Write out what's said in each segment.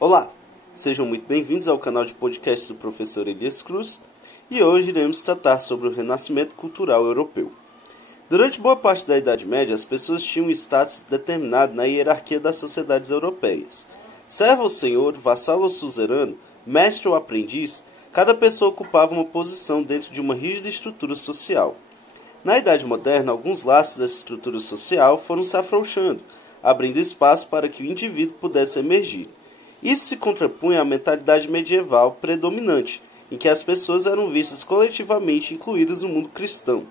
Olá, sejam muito bem-vindos ao canal de podcast do professor Elias Cruz e hoje iremos tratar sobre o renascimento cultural europeu. Durante boa parte da Idade Média, as pessoas tinham um status determinado na hierarquia das sociedades europeias. Servo ou senhor, vassalo ou suzerano, mestre ou aprendiz, cada pessoa ocupava uma posição dentro de uma rígida estrutura social. Na Idade Moderna, alguns laços dessa estrutura social foram se afrouxando, abrindo espaço para que o indivíduo pudesse emergir. Isso se contrapunha à mentalidade medieval predominante, em que as pessoas eram vistas coletivamente incluídas no mundo cristão.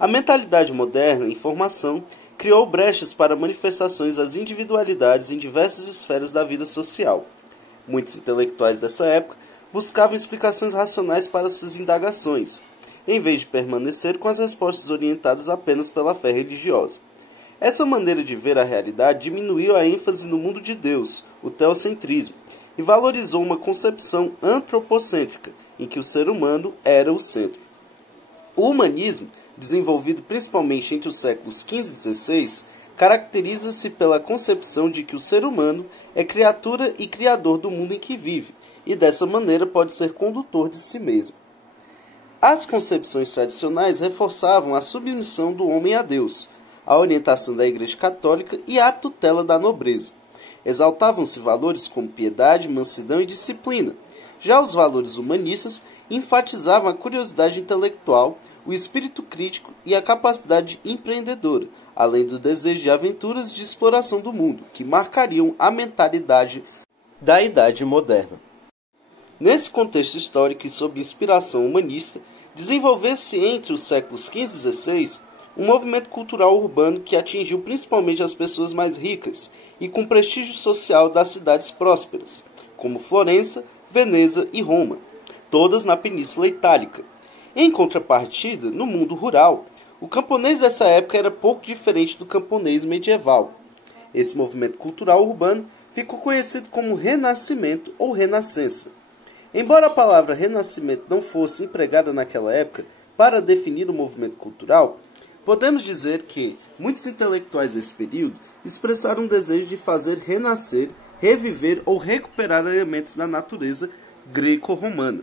A mentalidade moderna, em formação, criou brechas para manifestações das individualidades em diversas esferas da vida social. Muitos intelectuais dessa época buscavam explicações racionais para suas indagações, em vez de permanecer com as respostas orientadas apenas pela fé religiosa. Essa maneira de ver a realidade diminuiu a ênfase no mundo de Deus, o teocentrismo, e valorizou uma concepção antropocêntrica, em que o ser humano era o centro. O humanismo, desenvolvido principalmente entre os séculos XV e XVI, caracteriza-se pela concepção de que o ser humano é criatura e criador do mundo em que vive, e dessa maneira pode ser condutor de si mesmo. As concepções tradicionais reforçavam a submissão do homem a Deus, a orientação da Igreja Católica e a tutela da nobreza. Exaltavam-se valores como piedade, mansidão e disciplina. Já os valores humanistas enfatizavam a curiosidade intelectual, o espírito crítico e a capacidade empreendedora, além do desejo de aventuras e de exploração do mundo, que marcariam a mentalidade da Idade Moderna. Nesse contexto histórico e sob inspiração humanista, desenvolveu-se entre os séculos XV e XVI um movimento cultural urbano que atingiu principalmente as pessoas mais ricas e com prestígio social das cidades prósperas, como Florença, Veneza e Roma, todas na Península Itálica. Em contrapartida, no mundo rural, o camponês dessa época era pouco diferente do camponês medieval. Esse movimento cultural urbano ficou conhecido como Renascimento ou Renascença. Embora a palavra renascimento não fosse empregada naquela época para definir o movimento cultural, podemos dizer que muitos intelectuais desse período expressaram um desejo de fazer renascer, reviver ou recuperar elementos da natureza greco-romana.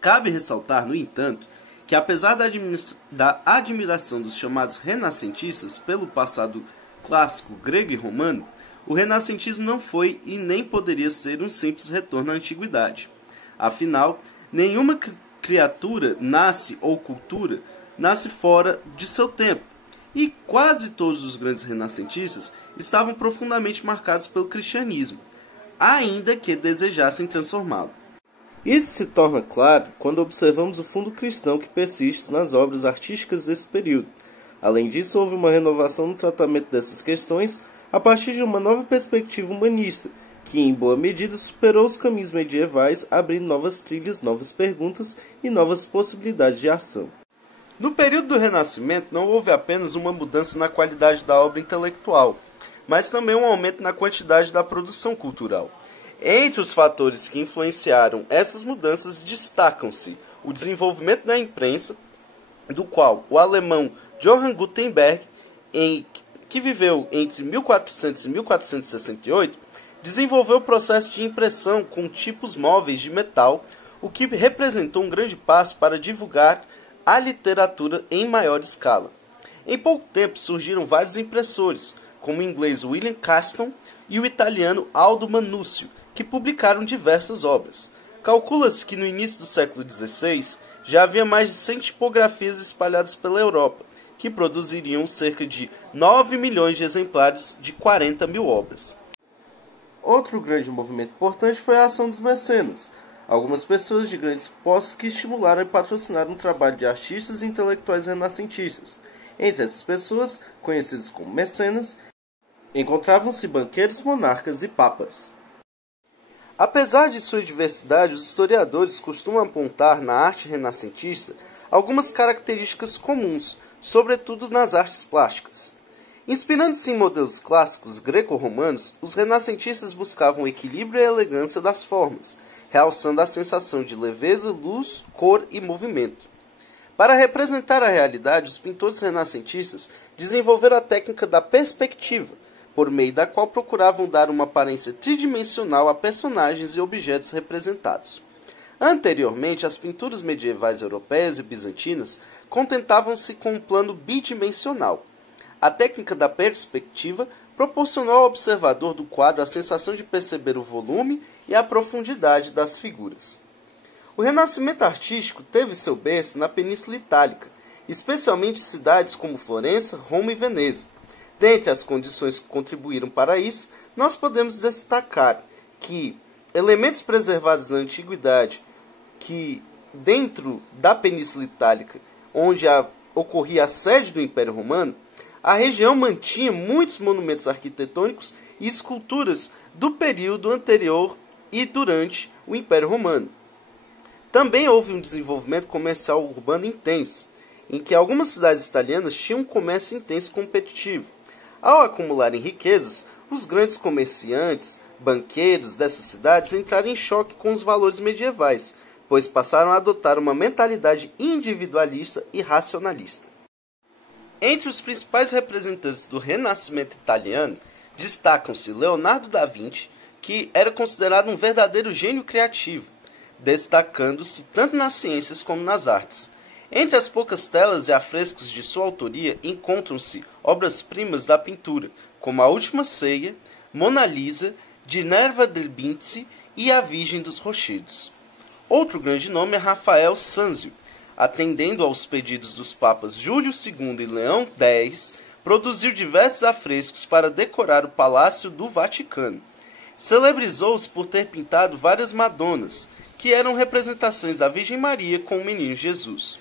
Cabe ressaltar, no entanto, que apesar da admiração dos chamados renascentistas pelo passado clássico grego e romano, o renascentismo não foi e nem poderia ser um simples retorno à antiguidade. Afinal, nenhuma criatura nasce ou cultura nasce fora de seu tempo, e quase todos os grandes renascentistas estavam profundamente marcados pelo cristianismo, ainda que desejassem transformá-lo. Isso se torna claro quando observamos o fundo cristão que persiste nas obras artísticas desse período. Além disso, houve uma renovação no tratamento dessas questões a partir de uma nova perspectiva humanista, que em boa medida superou os caminhos medievais, abrindo novas trilhas, novas perguntas e novas possibilidades de ação. No período do Renascimento, não houve apenas uma mudança na qualidade da obra intelectual, mas também um aumento na quantidade da produção cultural. Entre os fatores que influenciaram essas mudanças destacam-se o desenvolvimento da imprensa, do qual o alemão Johann Gutenberg, que viveu entre 1400 e 1468, desenvolveu o processo de impressão com tipos móveis de metal, o que representou um grande passo para divulgar a literatura em maior escala. Em pouco tempo surgiram vários impressores, como o inglês William Caston e o italiano Aldo Manúcio, que publicaram diversas obras. Calcula-se que no início do século XVI já havia mais de 100 tipografias espalhadas pela Europa, que produziriam cerca de 9 milhões de exemplares de 40 mil obras. Outro grande movimento importante foi a ação dos mecenas, algumas pessoas de grandes posses que estimularam e patrocinaram o trabalho de artistas e intelectuais renascentistas. Entre essas pessoas, conhecidas como mecenas, encontravam-se banqueiros, monarcas e papas. Apesar de sua diversidade, os historiadores costumam apontar na arte renascentista algumas características comuns, sobretudo nas artes plásticas. Inspirando-se em modelos clássicos greco-romanos, os renascentistas buscavam o equilíbrio e a elegância das formas, realçando a sensação de leveza, luz, cor e movimento. Para representar a realidade, os pintores renascentistas desenvolveram a técnica da perspectiva, por meio da qual procuravam dar uma aparência tridimensional a personagens e objetos representados. Anteriormente, as pinturas medievais europeias e bizantinas contentavam-se com um plano bidimensional. A técnica da perspectiva proporcionou ao observador do quadro a sensação de perceber o volume e a profundidade das figuras. O renascimento artístico teve seu berço na Península Itálica, especialmente em cidades como Florença, Roma e Veneza. Dentre as condições que contribuíram para isso, nós podemos destacar que elementos preservados na antiguidade, que dentro da Península Itálica, onde ocorria a sede do Império Romano, a região mantinha muitos monumentos arquitetônicos e esculturas do período anterior e durante o Império Romano. Também houve um desenvolvimento comercial urbano intenso, em que algumas cidades italianas tinham um comércio intenso e competitivo. Ao acumularem riquezas, os grandes comerciantes, banqueiros dessas cidades entraram em choque com os valores medievais, pois passaram a adotar uma mentalidade individualista e racionalista. Entre os principais representantes do Renascimento italiano, destacam-se Leonardo da Vinci, que era considerado um verdadeiro gênio criativo, destacando-se tanto nas ciências como nas artes. Entre as poucas telas e afrescos de sua autoria encontram-se obras-primas da pintura, como A Última Ceia, Mona Lisa, Ginevra del Bizzi e A Virgem dos Rochedos. Outro grande nome é Rafael Sanzio, atendendo aos pedidos dos papas Júlio II e Leão X, produziu diversos afrescos para decorar o Palácio do Vaticano. Celebrizou-se por ter pintado várias Madonas, que eram representações da Virgem Maria com o Menino Jesus.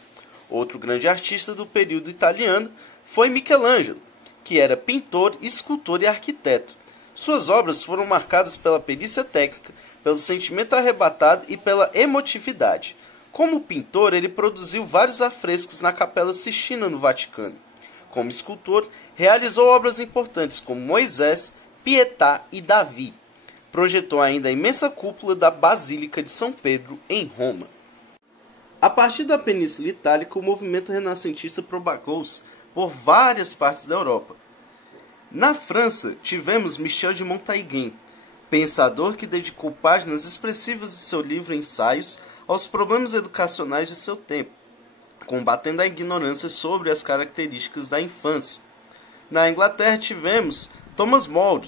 Outro grande artista do período italiano foi Michelangelo, que era pintor, escultor e arquiteto. Suas obras foram marcadas pela perícia técnica, pelo sentimento arrebatado e pela emotividade. Como pintor, ele produziu vários afrescos na Capela Sistina, no Vaticano. Como escultor, realizou obras importantes como Moisés, Pietà e Davi. Projetou ainda a imensa cúpula da Basílica de São Pedro, em Roma. A partir da Península Itálica, o movimento renascentista propagou-se por várias partes da Europa. Na França, tivemos Michel de Montaigne, pensador que dedicou páginas expressivas de seu livro Ensaios aos problemas educacionais de seu tempo, combatendo a ignorância sobre as características da infância. Na Inglaterra tivemos Thomas More,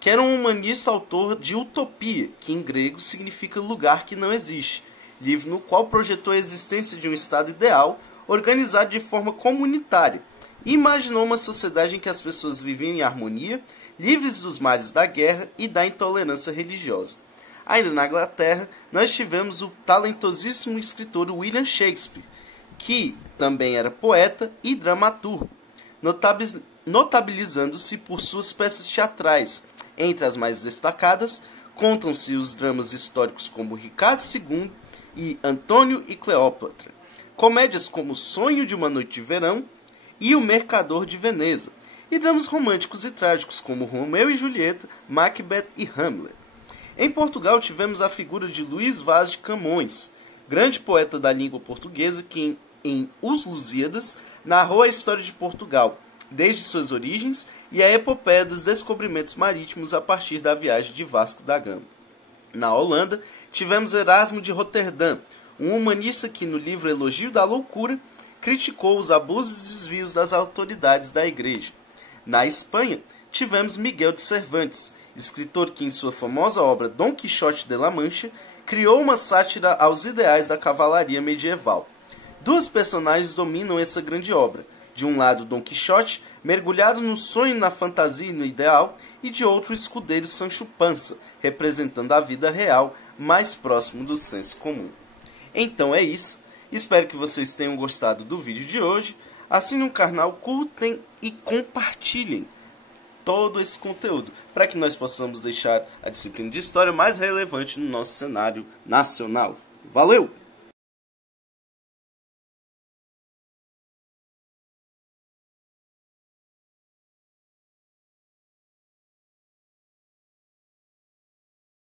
que era um humanista autor de Utopia, que em grego significa lugar que não existe, livro no qual projetou a existência de um estado ideal organizado de forma comunitária e imaginou uma sociedade em que as pessoas viviam em harmonia, livres dos males da guerra e da intolerância religiosa. Ainda na Inglaterra, nós tivemos o talentosíssimo escritor William Shakespeare, que também era poeta e dramaturgo, notabilizando-se por suas peças teatrais. Entre as mais destacadas, contam-se os dramas históricos como Ricardo II e Antônio e Cleópatra, comédias como O Sonho de uma Noite de Verão e O Mercador de Veneza, e dramas românticos e trágicos como Romeu e Julieta, Macbeth e Hamlet. Em Portugal tivemos a figura de Luís Vaz de Camões, grande poeta da língua portuguesa que, em Os Lusíadas, narrou a história de Portugal, desde suas origens e a epopeia dos descobrimentos marítimos a partir da viagem de Vasco da Gama. Na Holanda, tivemos Erasmo de Roterdã, um humanista que, no livro Elogio da Loucura, criticou os abusos e desvios das autoridades da Igreja. Na Espanha, tivemos Miguel de Cervantes, escritor que, em sua famosa obra Dom Quixote de la Mancha, criou uma sátira aos ideais da cavalaria medieval. Duas personagens dominam essa grande obra. De um lado, Dom Quixote, mergulhado no sonho, na fantasia e no ideal, e de outro, o escudeiro Sancho Panza, representando a vida real, mais próximo do senso comum. Então é isso. Espero que vocês tenham gostado do vídeo de hoje. Assinem o canal, curtem e compartilhem todo esse conteúdo, para que nós possamos deixar a disciplina de história mais relevante no nosso cenário nacional. Valeu!